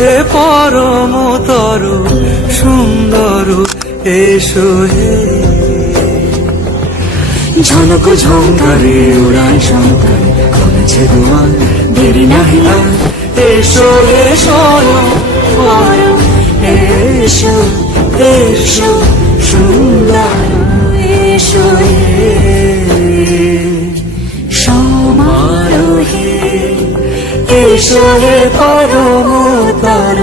হে পরমতর সুন্দর, এসো হে। ঝনক ঝঙ্কারে উড়ান শঙ্কারে খুলেছে দুয়ার, দেরি নাহি আর, এসো হে স্বয়ং পরম, এসো এসো সুন্দর, এসো হে। সমারোহে এসো হে পরমতর